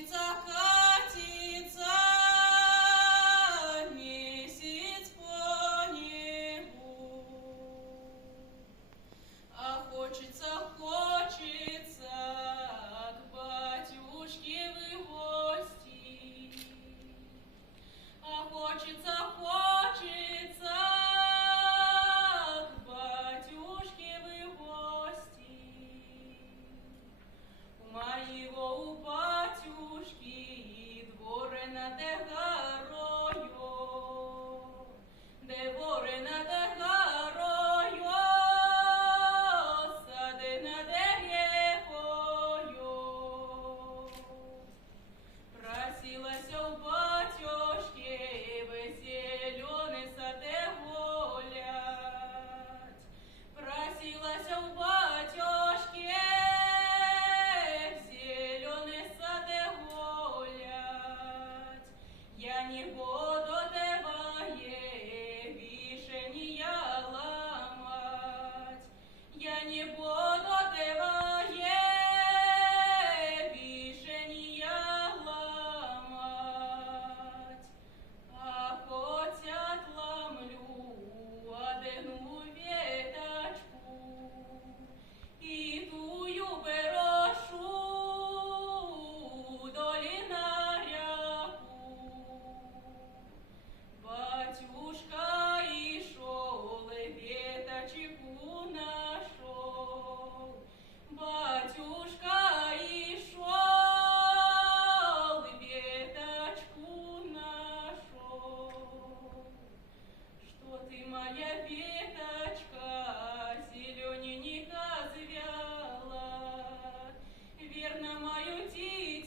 хочется катиться месяц по небу, а хочется к батюшке в гости, а хочется к батюшке в гости. У моего у батюшки дворе над горою, дворе над горою, сади над рекою. Просилася у батюшки в зеленый саде гулять, просилася у батюшки я не буду девае вишенья ломать, я не буду девае вишенья ломать, а хоть отломлю одну веточку и тую брошу батюшка и шел, веточку нашел. Батюшка и шел, веточку нашел. Что ты, моя веточка, зелененька завяла, верно, мою тень